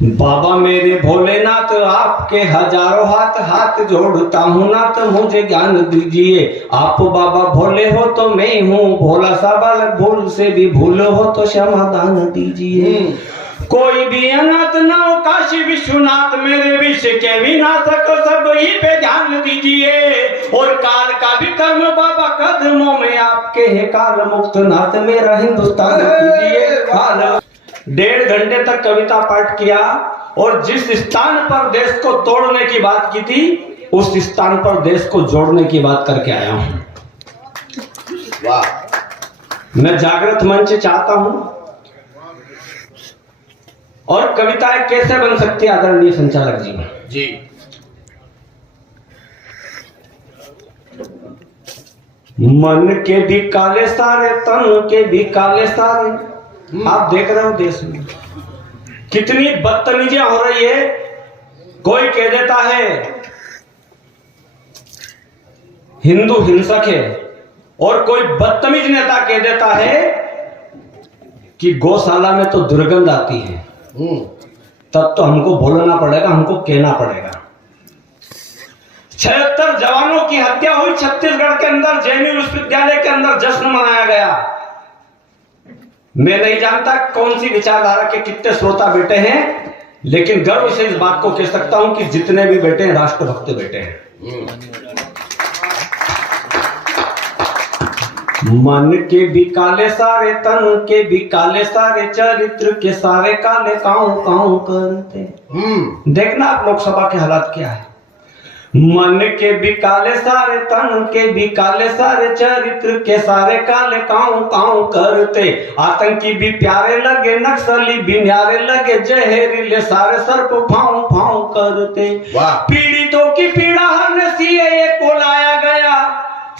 बाबा मेरे भोलेनाथ आपके हजारों हाथ हाथ जोड़ता हूँ नाथ, मुझे ज्ञान दीजिए। आप बाबा भोले हो तो मैं हूँ भोला सा बालक, भूल से भी भूल हो तो क्षमादान दीजिए। कोई भी अनाथ ना हो काशी विश्वनाथ, मेरे विष के विनाशक सब ही पे ध्यान दीजिए। और काल का भी कर्म बाबा कदमों में आपके है, काल मुक्त नाथ मेरा हिंदुस्तान दीजिए। 1.5 घंटे तक कविता पाठ किया और जिस स्थान पर देश को तोड़ने की बात की थी उस स्थान पर देश को जोड़ने की बात करके आया हूं। वाह। मैं जागृत मंच चाहता हूं और कविताएं कैसे बन सकती है आदरणीय संचालक जी। मन के भी काले सारे, तन के भी काले सारे। आप देख रहे हो देश में कितनी बदतमीजियां हो रही है। कोई कह देता है हिंदू हिंसक है और कोई बदतमीज नेता कह देता है कि गौशाला में तो दुर्गंध आती है। तब तो हमको बोलना पड़ेगा, हमको कहना पड़ेगा। 76 जवानों की हत्या हुई छत्तीसगढ़ के अंदर, जैन विश्वविद्यालय के अंदर जश्न मनाया गया। मैं नहीं जानता कौन सी विचारधारा के कितने श्रोता बैठे हैं, लेकिन गर्व से इस बात को कह सकता हूं कि जितने भी बैठे हैं राष्ट्रभक्त बैठे हैं। मन के भी काले सारे, तन के भी काले सारे, चरित्र के सारे काले काऊ काऊ करते। देखना आप लोकसभा के हालात क्या है। मन के भी काले सारे, तन के भी काले सारे, चरित्र के सारे काले काऊ काऊ करते। आतंकी भी प्यारे लगे, नक्सली भी न्यारे लगे, जहरीले सारे सर्प फाऊ फाऊ करते। पीड़ितों की पीड़ा हरने सीएए को लाया गया,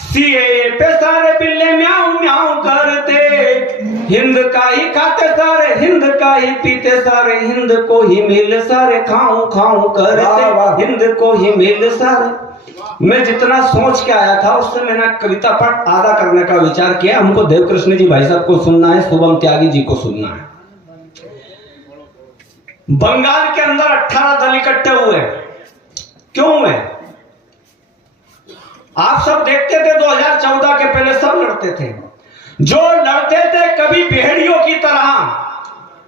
सीएए पे सारे बिल्ले म्याऊ म्याऊ करते। हिंद का ही खाते सारे, हिंद का ही पीते सारे, हिंद को ही मिल सारे खाऊं खाऊं करते, हिंद को ही मिल सारे। मैं जितना सोच के आया था उससे मैंने कविता पाठ आधा करने का विचार किया। हमको देवकृष्ण जी भाई साहब को सुनना है, शुभम त्यागी जी को सुनना है। बंगाल के अंदर 18 दल इकट्ठे हुए। क्यों हुए? आप सब देखते थे 2014 के पहले सब लड़ते थे। जो लड़ते थे कभी भेड़ियों की तरह,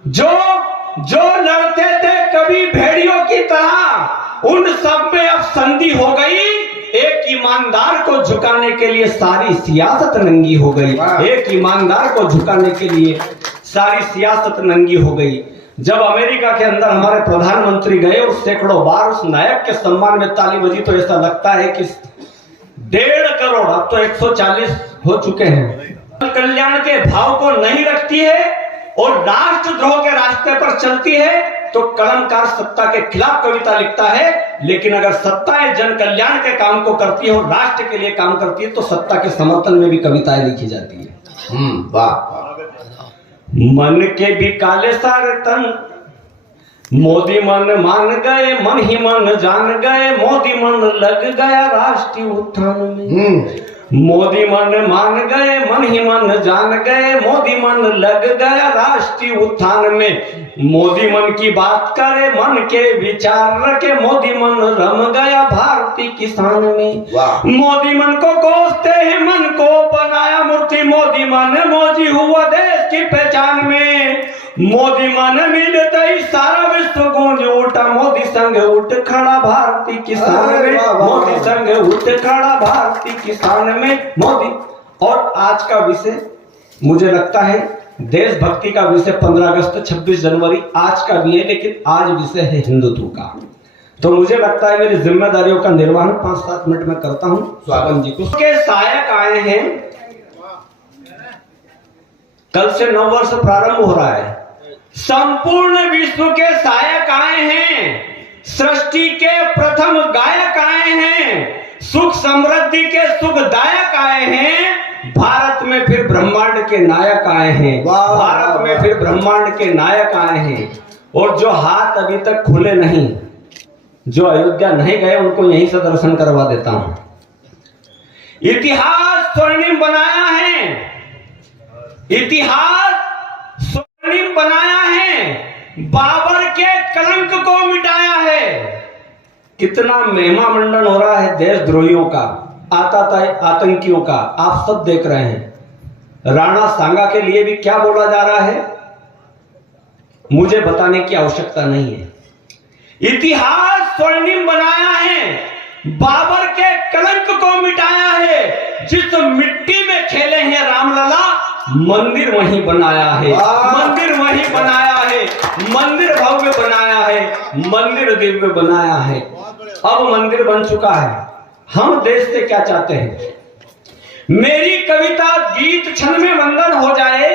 जो लड़ते थे कभी भेड़ियों की तरह, उन सब में अब संधि हो गई। एक ईमानदार को झुकाने के लिए सारी सियासत नंगी हो गई। एक ईमानदार को झुकाने के लिए सारी सियासत नंगी हो गई। जब अमेरिका के अंदर हमारे प्रधानमंत्री गए और सैकड़ों बार उस नायक के सम्मान में ताली बजी, तो ऐसा लगता है कि 1.5 करोड़, अब तो 140 हो चुके हैं, कल्याण के भाव को नहीं रखती है और राष्ट्रद्रोह के रास्ते पर चलती है, तो कलमकार सत्ता के खिलाफ कविता लिखता है। लेकिन अगर सत्ताएं जन कल्याण के काम को करती है और राष्ट्र के लिए काम करती है, तो सत्ता के समर्थन में भी कविताएं लिखी जाती है। वाह। मन के भी काले सारे, तन मोदी मन मान गए, मन ही मन जान गए, मोदी मन लग गया राष्ट्रीय उत्थान में। मोदी मन मान गए, मन ही मन जान गए, मोदी मन लग गया राष्ट्रीय उत्थान में। मोदी मन की बात करे, मन के विचार रखे, मोदी मन रम गया भारतीय किसान में। मोदी मन को कोसते हैं, मन को बनाया मूर्ति, मोदी मन मौजी हुआ देश की पहचान में। मोदी मन मिलते ही सारा विश्व गूंज उठा, मोदी संग उठ खड़ा भारतीय किसान में। मोदी संग उठ खड़ा भारतीय किसान में मोदी। और आज का विषय मुझे लगता है देशभक्ति का विषय 15 अगस्त 26 जनवरी आज का भी है, लेकिन आज विषय है हिंदुत्व का। तो मुझे लगता है मेरी जिम्मेदारियों का निर्वहन 5-7 मिनट में करता हूं। स्वागत जी को उसके सहायक आए हैं। कल से नव वर्ष प्रारंभ हो रहा है। संपूर्ण विश्व के सहायक आए हैं, सृष्टि के प्रथम गायक आए हैं, सुख समृद्धि के सुखदायक आए हैं, भारत में फिर ब्रह्मांड के नायक आए हैं। भारत में फिर ब्रह्मांड के नायक आए हैं। और जो हाथ अभी तक खुले नहीं, जो अयोध्या नहीं गए, उनको यहीं से दर्शन करवा देता हूं। इतिहास स्वर्णिम बनाया है, इतिहास स्वर्णिम बनाया है। बाबर के कलंक को मिटाया है। कितना महिमा मंडन हो रहा है देशद्रोहियों का, आतंकियों का, आप सब देख रहे हैं। राणा सांगा के लिए भी क्या बोला जा रहा है मुझे बताने की आवश्यकता नहीं है। इतिहास स्वर्णिम बनाया है, बाबर के कलंक को मिटाया है। जिस मिट्टी में खेले हैं रामलला, मंदिर वहीं बनाया है, मंदिर वहीं बनाया है, मंदिर भव्य बनाया है, मंदिर दिव्य बनाया है। अब मंदिर बन चुका है। हम देश से क्या चाहते हैं? मेरी कविता गीत छंद में वंदन हो जाए,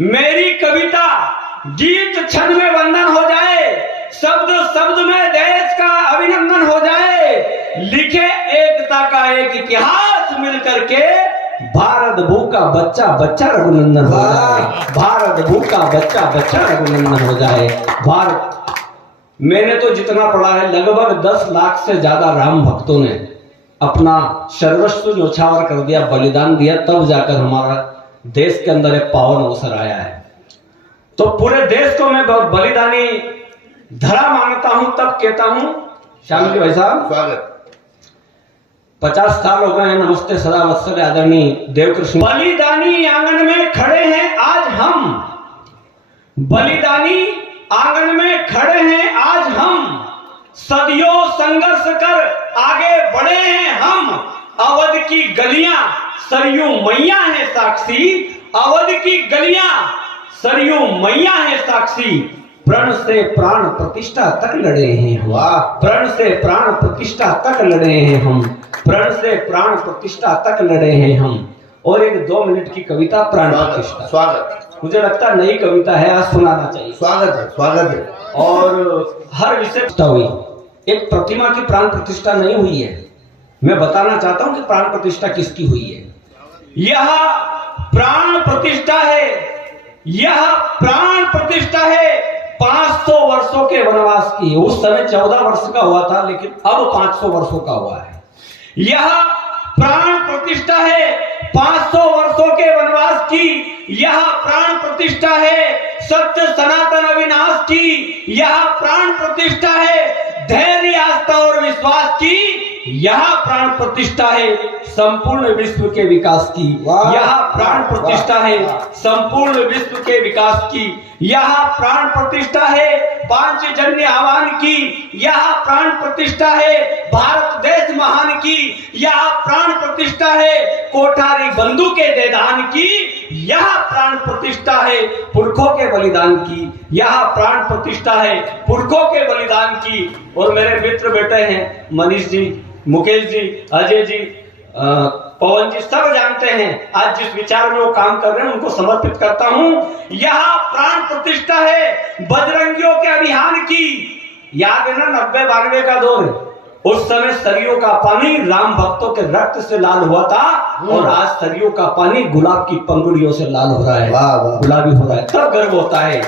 मेरी कविता गीत छंद में वंदन हो जाए, शब्द शब्द में देश का अभिनंदन हो जाए, लिखे एकता का एक इतिहास मिलकर के भारत भू का बच्चा बच्चा रघुनंदन हो जाए, भारत भू का बच्चा बच्चा रघुनंदन हो जाए। भारत, मैंने तो जितना पढ़ा है लगभग 10 लाख से ज्यादा राम भक्तों ने अपना सर्वस्व न्योछावर कर दिया, बलिदान दिया, तब जाकर हमारा देश के अंदर एक पावन अवसर आया है। तो पूरे देश को मैं बलिदानी धरा मानता हूं, तब कहता हूं श्याम जी भाई साहब स्वागत। 50 साल हो गए हैं, नमस्ते सदा वत्सल आदरणीय देवकृष्ण। बलिदानी आंगन में खड़े हैं आज हम, बलिदानी आंगन में खड़े हैं आज हम, सदियों संघर्ष कर आगे बढ़े हैं हम। अवध की गलियां सरयू मैया है साक्षी, अवध की गलियां सरयू मैया है साक्षी। प्रण से प्राण प्रतिष्ठा तक लड़े हैं हम, प्रण से प्राण प्रतिष्ठा तक लड़े हैं हम, प्रण से प्राण प्रतिष्ठा तक लड़े हैं हम। और एक 2 मिनट की कविता प्राण प्रतिष्ठा। स्वागत। मुझे लगता नई कविता है, आज सुनाना चाहिए। स्वागत है, स्वागत है। और हर विषय हुई, एक प्रतिमा की प्राण प्रतिष्ठा नहीं हुई है। मैं बताना चाहता हूं कि प्राण प्रतिष्ठा किसकी हुई है। यह प्राण प्रतिष्ठा है, यह प्राण प्रतिष्ठा है 500 वर्षों के वनवास की। उस समय 14 वर्ष का हुआ था, लेकिन अब 500 वर्षों का हुआ है। यह प्राण प्रतिष्ठा है 500 वर्षों के वनवास की, यह प्राण प्रतिष्ठा है सत्य सनातन अविनाश की, यह प्राण प्रतिष्ठा है धैर्य आस्था और विश्वास की, यह प्राण प्रतिष्ठा है संपूर्ण विश्व के विकास की, यह प्राण प्रतिष्ठा है संपूर्ण विश्व के विकास की, यह प्राण प्रतिष्ठा है पांचजन्य आह्वान की, यह प्राण प्रतिष्ठा है भारत देश महान की, यह प्राण प्रतिष्ठा है कोठारी बंधु के देदान की, यह प्राण प्रतिष्ठा है पुरखों के बलिदान की, यह प्राण प्रतिष्ठा है पुरखों के बलिदान की। और मेरे मित्र बैठे हैं, मनीष जी, मुकेश जी, अजय जी, पवन जी, सब जानते हैं आज जिस विचार में वो काम कर रहे हैं उनको समर्पित करता हूं। यह प्राण प्रतिष्ठा है बजरंगियों के अभियान की। याद है ना 90-92 का दौर, उस समय सरयू का पानी राम भक्तों के रक्त से लाल हुआ था, और आज सरयू का पानी गुलाब की पंखुड़ियों से लाल हो रहा है, गुलाबी हो रहा है, तब गर्व होता है।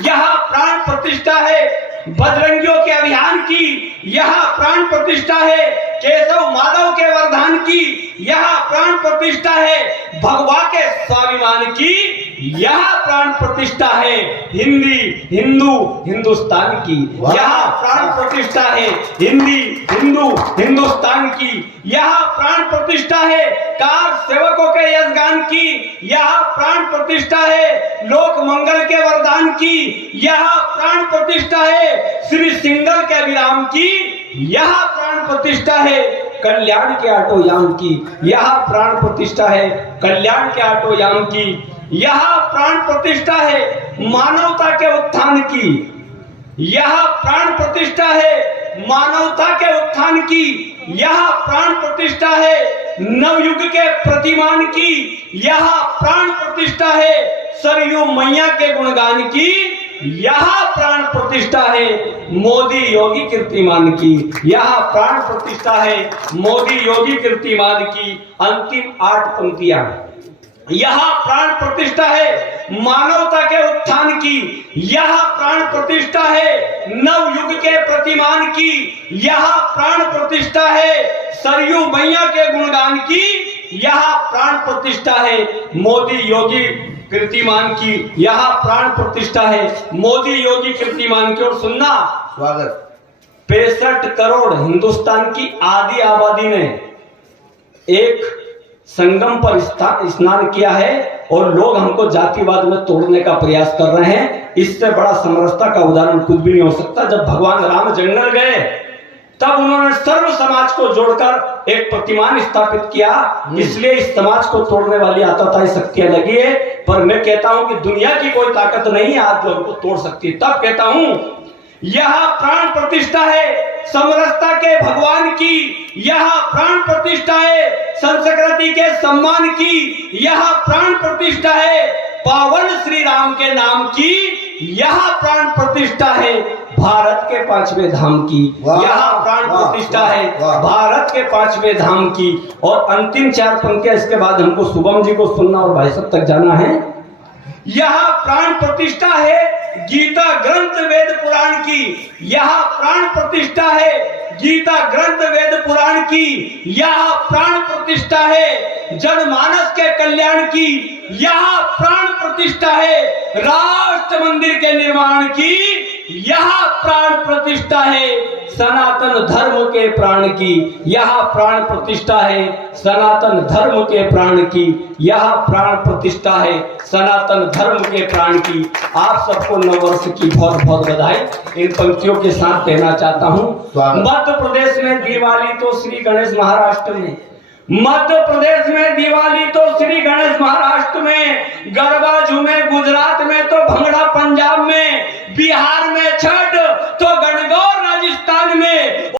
यह प्राण प्रतिष्ठा है बजरंगियों के अभियान की, यह प्राण प्रतिष्ठा है केशव माधव के वरदान की, यह प्राण प्रतिष्ठा है भगवा के स्वाभिमान की, यह प्राण प्रतिष्ठा है हिंदी हिंदू हिंदुस्तान की, यह प्राण प्रतिष्ठा है हिंदी हिंदू हिंदुस्तान की, यह प्राण प्रतिष्ठा है कार सेवकों के यशगान की, यह प्राण प्रतिष्ठा है लोक मंगल के वरदान की, यह प्राण प्रतिष्ठा है श्री सिंगल के विराम की, यह प्राण प्रतिष्ठा है कल्याण के ऑटोयान की, यह प्राण प्रतिष्ठा है कल्याण के ऑटोयान की, यह प्राण प्रतिष्ठा है मानवता के उत्थान की, यह प्राण प्रतिष्ठा है मानवता के उत्थान की, यह प्राण प्रतिष्ठा है नवयुग के प्रतिमान की, यह प्राण प्रतिष्ठा है सरयू मैया के गुणगान की, यह प्राण प्रतिष्ठा है मोदी योगी कीर्तिमान की, यह प्राण प्रतिष्ठा है मोदी योगी कीर्तिमान की। अंतिम 8 पंक्तियां, यह प्राण प्रतिष्ठा है मानवता के उत्थान की, यह प्राण प्रतिष्ठा है नवयुग के प्रतिमान की, यह प्राण प्रतिष्ठा है सरयू मैया के गुणगान की, यह प्राण प्रतिष्ठा है मोदी योगी कीर्तिमान की यहाँ प्राण प्रतिष्ठा है। मोदी योगी कीर्तिमान की। और सुनना, स्वागत। 65 करोड़ हिंदुस्तान की आधी आबादी ने एक संगम पर स्नान किया है और लोग हमको जातिवाद में तोड़ने का प्रयास कर रहे हैं। इससे बड़ा समरसता का उदाहरण कुछ भी नहीं हो सकता। जब भगवान राम जंगल गए तब उन्होंने सर्व समाज को जोड़कर एक प्रतिमान स्थापित किया। इसलिए इस समाज को तोड़ने वाली आतताई शक्तियां लगी है। पर मैं कहता हूं कि दुनिया की कोई ताकत नहीं आज लोगों को तोड़ सकती। तब कहता हूं यह प्राण प्रतिष्ठा है समरसता के भगवान की, यह प्राण प्रतिष्ठा है संस्कृति के सम्मान की, यह प्राण प्रतिष्ठा है पावन श्री राम के नाम की, यह प्राण प्रतिष्ठा है भारत के 5वें धाम की, यह प्राण प्रतिष्ठा है भारत के 5वें धाम की। और अंतिम 4 पंक्तियां इसके बाद हमको शुभम जी को सुनना और भाई साहब तक जाना है। यह प्राण प्रतिष्ठा है गीता ग्रंथ वेद पुराण की, यह प्राण प्रतिष्ठा है गीता ग्रंथ वेद पुराण की, यह प्राण प्रतिष्ठा है जनमानस के कल्याण की, यह प्राण प्रतिष्ठा है राष्ट्र मंदिर के निर्माण की, यह प्राण प्रतिष्ठा है सनातन धर्म के प्राण की, यह प्राण प्रतिष्ठा है सनातन धर्म के प्राण की, यह प्राण प्रतिष्ठा है सनातन धर्म के प्राण की। आप सबको नववर्ष की बहुत बहुत बधाई इन पंक्तियों के साथ देना चाहता हूं। मध्य प्रदेश में दिवाली तो श्री गणेश महाराष्ट्र में, मध्य प्रदेश में दिवाली तो श्री गणेश महाराष्ट्र में, गरबा झूमे गुजरात में तो भंगड़ा पंजाब में, बिहार में छठ तो